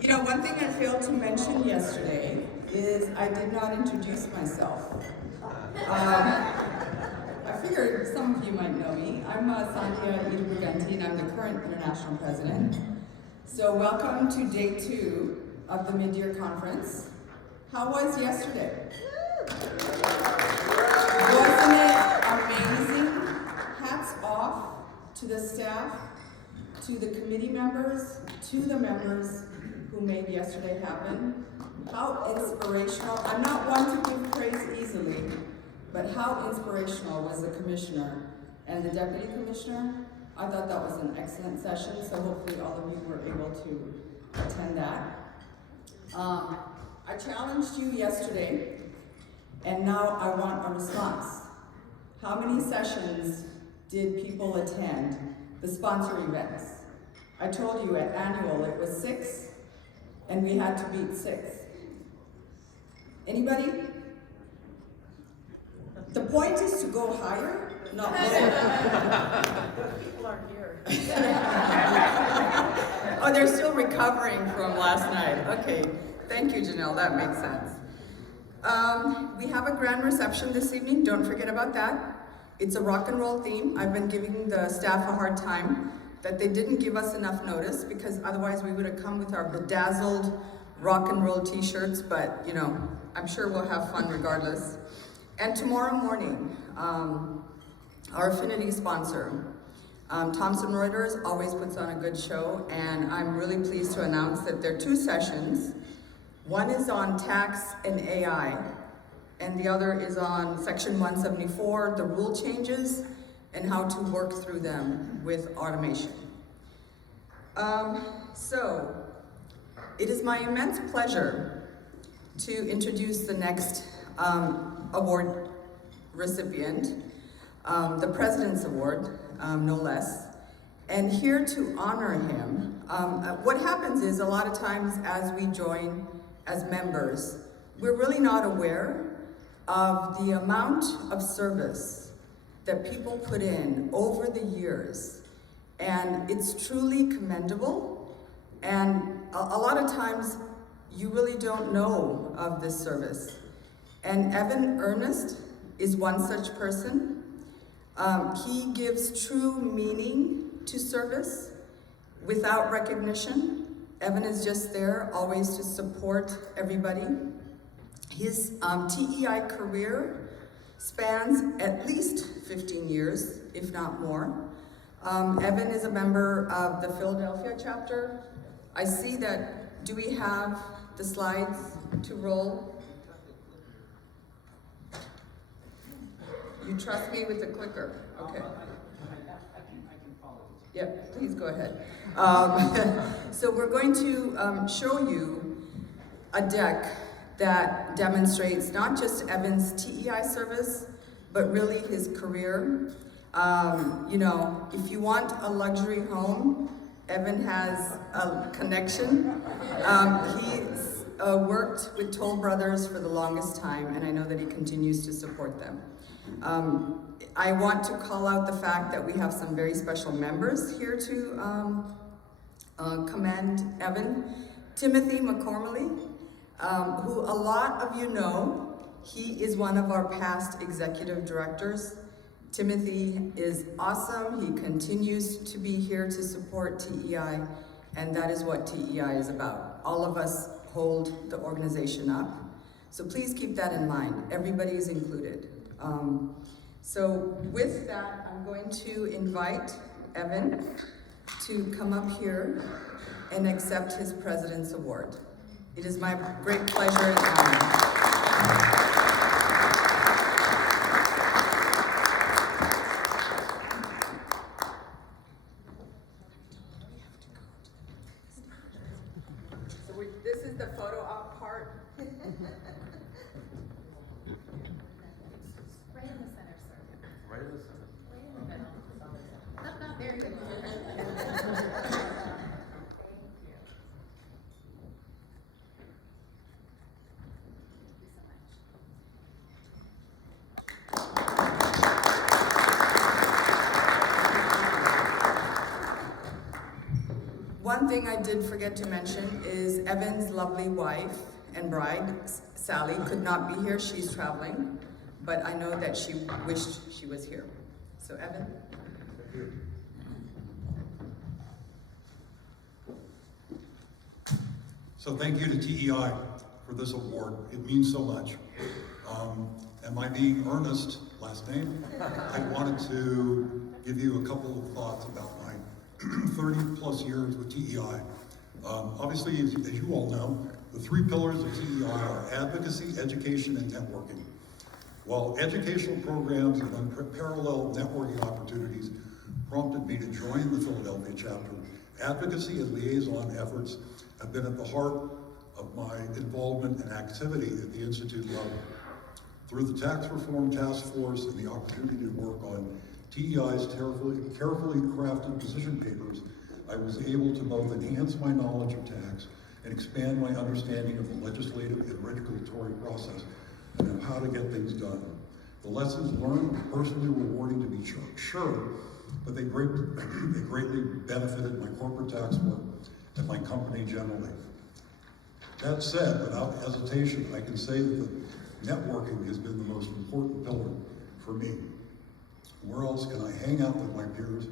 You know, one thing I failed to mention yesterday is I did not introduce myself. I figured some of you might know me. I'm Sandhya Idabuganti, and I'm the current international president. So welcome to day 2 of the Midyear conference. How was yesterday? Wasn't it amazing? Hats off to the staff, to the committee members, to the members who made yesterday happen. How inspirational. I'm not one to give praise easily, but how inspirational was the commissioner and the deputy commissioner? I thought that was an excellent session, so hopefully all of you were able to attend that. I challenged you yesterday, and now I want a response. How many sessions did people attend the sponsor events? I told you at annual it was 6, and we had to beat 6. Anybody? The point is to go higher, not lower. People aren't here. Oh, they're still recovering from last night. Okay, thank you, Janelle, that makes sense. We have a grand reception this evening, don't forget about that. It's a rock and roll theme. I've been giving the staff a hard time that they didn't give us enough notice, because otherwise we would have come with our bedazzled rock and roll t-shirts, but you know, I'm sure we'll have fun regardless. And tomorrow morning, our affinity sponsor, Thomson Reuters, always puts on a good show, and I'm really pleased to announce that there are 2 sessions. One is on tax and AI, and the other is on Section 174, the rule changes, and how to work through them with automation. So, it is my immense pleasure to introduce the next award recipient, the President's Award, no less. And here to honor him, what happens is a lot of times as we join as members, we're really not aware of the amount of service that people put in over the years. And it's truly commendable. And a lot of times you really don't know of this service. And Ernest is one such person. He gives true meaning to service without recognition. Evan is just there always to support everybody. His TEI career spans at least 15 years, if not more. Evan is a member of the Philadelphia chapter. I see that, do we have the slides to roll? You trust me with the clicker? Okay. I can follow. Yep, please go ahead. So we're going to show you a deck that demonstrates not just Evan's TEI service, but really his career. You know, if you want a luxury home, Evan has a connection. He's worked with Toll Brothers for the longest time, and I know that he continues to support them. I want to call out the fact that we have some very special members here to commend Evan. Timothy McCormley, who a lot of you know, he is one of our past executive directors. Timothy is awesome. He continues to be here to support TEI, and that is what TEI is about. All of us hold the organization up. So please keep that in mind. Everybody is included. So with that, I'm going to invite Evan to come up here and accept his President's Award. It is my great pleasure and honor. This is the photo op part. Right in the center, sir. Right in the center. Right in the middle. Very good. One thing I did forget to mention is Evan's lovely wife and bride, Sally, could not be here. She's traveling, but I know that she wished she was here. So Evan? So thank you to TEI for this award. It means so much. And my being Ernest, last name, I wanted to give you a couple of thoughts about my 30 plus years with TEI. Obviously, as you all know, the three pillars of TEI are advocacy, education, and networking. While educational programs and unparalleled networking opportunities prompted me to join the Philadelphia chapter, advocacy and liaison efforts have been at the heart of my involvement and activity at the Institute level. Through the Tax Reform Task Force and the opportunity to work on TEI's carefully crafted position papers, I was able to both enhance my knowledge of tax and expand my understanding of the legislative and regulatory process and of how to get things done. The lessons learned were personally rewarding to be sure, but they greatly benefited my corporate tax work and my company generally. That said, without hesitation, I can say that the networking has been the most important pillar for me. Where else can I hang out with my peers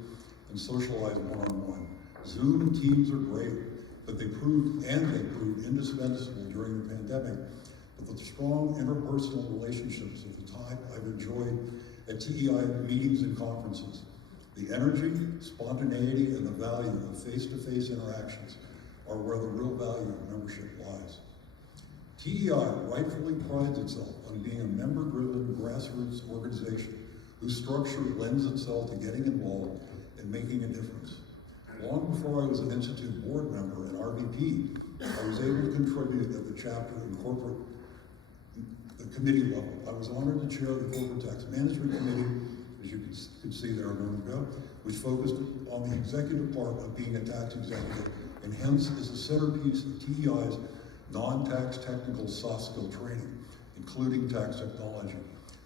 and socialize one-on-one? Zoom and Teams are great, but they proved indispensable during the pandemic. But the strong interpersonal relationships of the type I've enjoyed at TEI meetings and conferences, the energy, spontaneity, and the value of face-to-face interactions are where the real value of membership lies. TEI rightfully prides itself on being a member-driven grassroots organization whose structure lends itself to getting involved and making a difference. Long before I was an Institute board member and RVP, I was able to contribute at the chapter and the committee level. I was honored to chair the Corporate Tax Management Committee, as you can see there a moment ago, which focused on the executive part of being a tax executive, and hence is a centerpiece of TEI's non-tax technical soft skill training, including tax technology.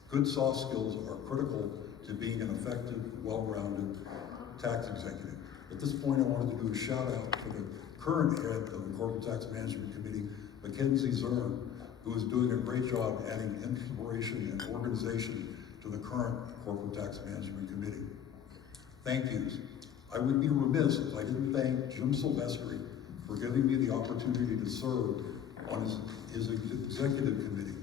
Good soft skills are critical to being an effective, well-rounded tax executive. At this point, I wanted to do a shout out to the current head of the Corporate Tax Management Committee, Mackenzie Zern, who is doing a great job adding inspiration and organization to the current Corporate Tax Management Committee. Thank yous. I would be remiss if I didn't thank Jim Silvestri for giving me the opportunity to serve on his executive committee.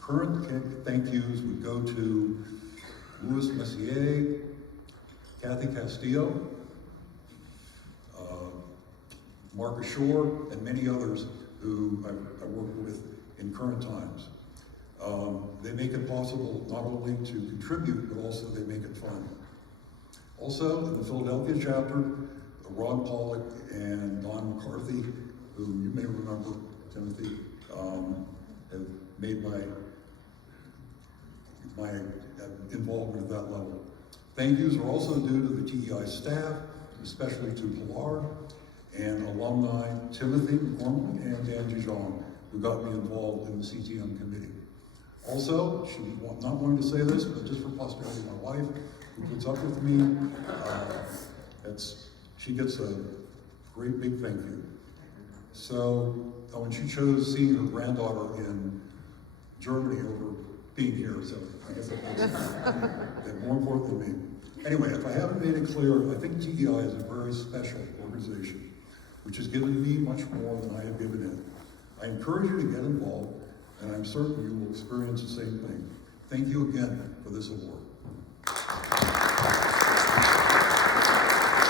Current thank yous would go to Louis Messier, Kathy Castillo, Mark Ashore, and many others who I worked with in current times. They make it possible not only to contribute, but also they make it fun. Also, in the Philadelphia chapter, Ron Pollock and Don McCarthy, who you may remember, Timothy, have made my involvement at that level. Thank yous are also due to the TEI staff, especially to Pilar, and alumni Timothy McCormick and Dan Dijon, who got me involved in the CTM committee. Also, not wanting to say this, but just for posterity, my wife, who puts up with me, she gets a great big thank you. So when she chose seeing her granddaughter in Germany over being here, so I guess that's more important than me. Anyway, if I haven't made it clear, I think TEI is a very special organization, which has given me much more than I have given it. I encourage you to get involved, and I'm certain you will experience the same thing. Thank you again for this award.